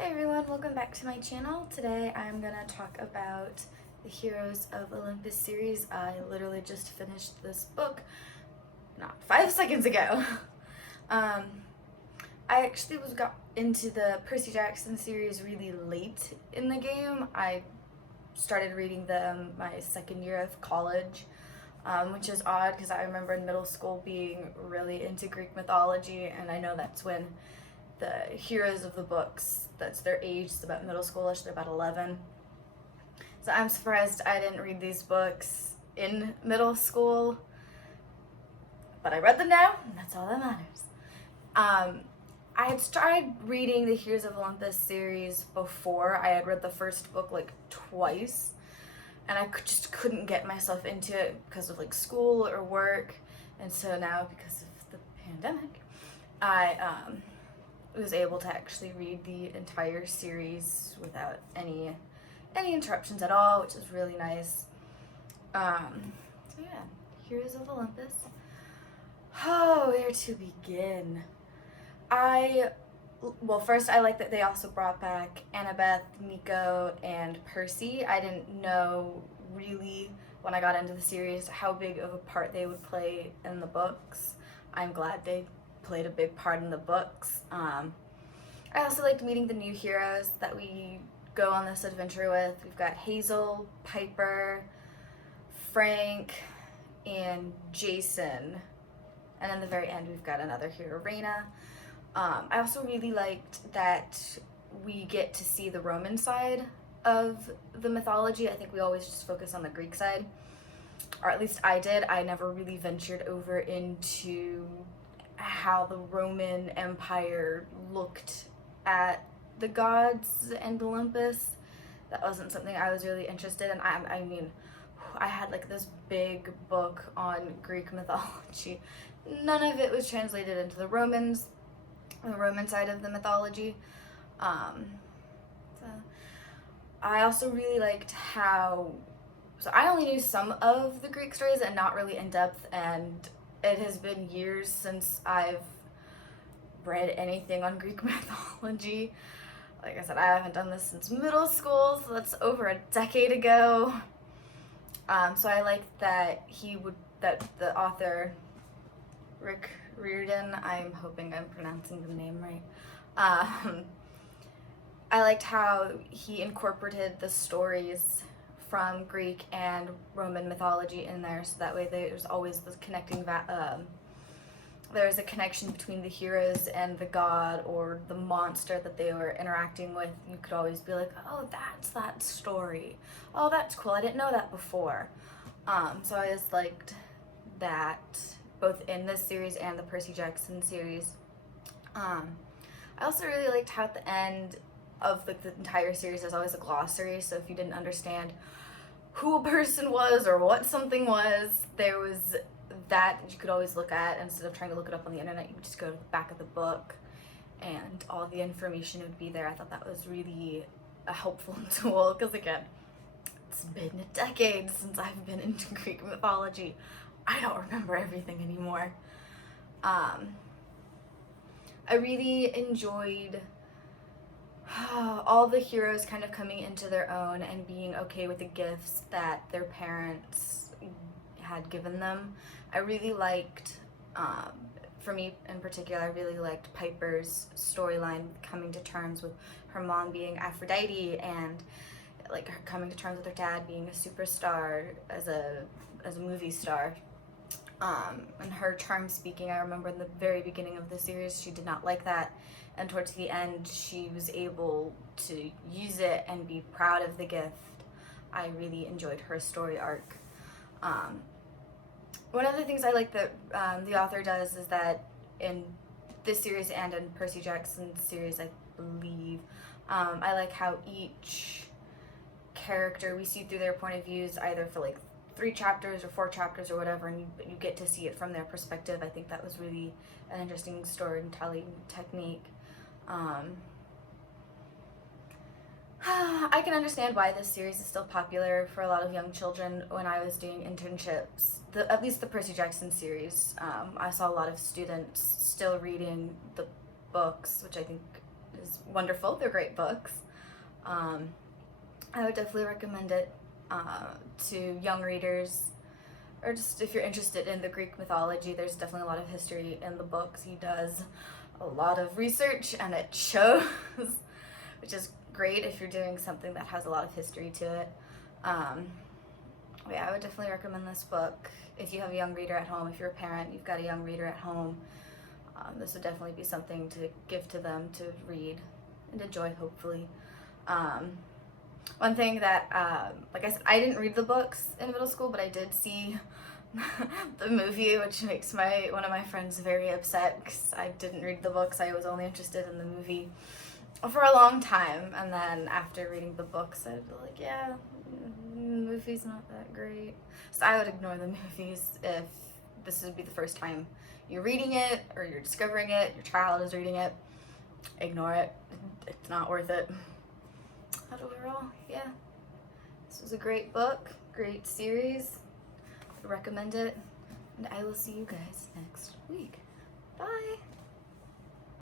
Hey everyone, welcome back to my channel. Today I'm gonna talk about the Heroes of Olympus series. I literally just finished this book not 5 seconds ago. I actually got into the Percy Jackson series really late in the game. I started reading them my second year of college, which is odd because I remember in middle school being really into Greek mythology, and I know that's when the heroes of the books, that's their age, it's about middle schoolish, they're about 11. So I'm surprised I didn't read these books in middle school, but I read them now, and that's all that matters. I had started reading the Heroes of Olympus series before. I had read the first book like twice, and I just couldn't get myself into it because of like school or work. And so now, because of the pandemic, I was able to actually read the entire series without any interruptions at all, which is really nice. So yeah, Heroes of Olympus. Oh, where to begin? Well, first I like that they also brought back Annabeth, Nico, and Percy. I didn't know really when I got into the series how big of a part they would play in the books. I'm glad they played a big part in the books. I also liked meeting the new heroes that we go on this adventure with. We've got Hazel, Piper, Frank, and Jason. And in the very end, we've got another hero, Raina. I also really liked that we get to see the Roman side of the mythology. I think we always just focus on the Greek side, or at least I did. I never really ventured over into how the Roman Empire looked at the gods and Olympus. That wasn't something I was really interested in. I mean, I had like this big book on Greek mythology. None of it was translated into the Roman side of the mythology. So I also really liked how, so I only knew some of the Greek stories and not really in depth, and it has been years since I've read anything on Greek mythology. Like I said, I haven't done this since middle school, so that's over a decade ago. So I liked that that the author, Rick Riordan, I'm hoping I'm pronouncing the name right. I liked how he incorporated the stories from Greek and Roman mythology in there, so that way there's always this there's a connection between the heroes and the god or the monster that they were interacting with. You could always be like, oh, that's that story. Oh, that's cool. I didn't know that before. So I just liked that both in this series and the Percy Jackson series. I also really liked how at the end of the entire series there's always a glossary, so if you didn't understand who a person was or what something was, there was that you could always look at. Instead of trying to look it up on the internet, you could just go to the back of the book and all the information would be there. I thought that was really a helpful tool because, again, it's been a decade since I've been into Greek mythology. I don't remember everything anymore. I really enjoyed all the heroes kind of coming into their own and being okay with the gifts that their parents had given them. I really liked, for me in particular, I really liked Piper's storyline, coming to terms with her mom being Aphrodite and like her coming to terms with her dad being a superstar as a movie star. And her charm speaking, I remember in the very beginning of the series she did not like that, and towards the end she was able to use it and be proud of the gift. I really enjoyed her story arc. One of the things I like that the author does is that in this series and in Percy Jackson's series, I believe, I like how each character, we see through their point of views either for like 3 chapters or 4 chapters or whatever, and you get to see it from their perspective. I think that was really an interesting storytelling technique. I can understand why this series is still popular for a lot of young children. When I was doing internships, at least the Percy Jackson series, I saw a lot of students still reading the books, which I think is wonderful. They're great books. I would definitely recommend it to young readers, or just if you're interested in the Greek mythology. There's definitely a lot of history in the books. He does a lot of research and it shows, which is great if you're doing something that has a lot of history to it. Yeah, I would definitely recommend this book. If you have a young reader at home, if you're a parent, you've got a young reader at home, this would definitely be something to give to them to read and enjoy, hopefully. One thing that, like I said, I didn't read the books in middle school, but I did see the movie, which makes one of my friends very upset because I didn't read the books. I was only interested in the movie for a long time, and then after reading the books, I'd be like, yeah, the movie's not that great. So I would ignore the movies if this would be the first time you're reading it or you're discovering it, your child is reading it. Ignore it. It's not worth it. But overall, yeah, this was a great book, great series. I recommend it, and I will see you guys next week. Bye!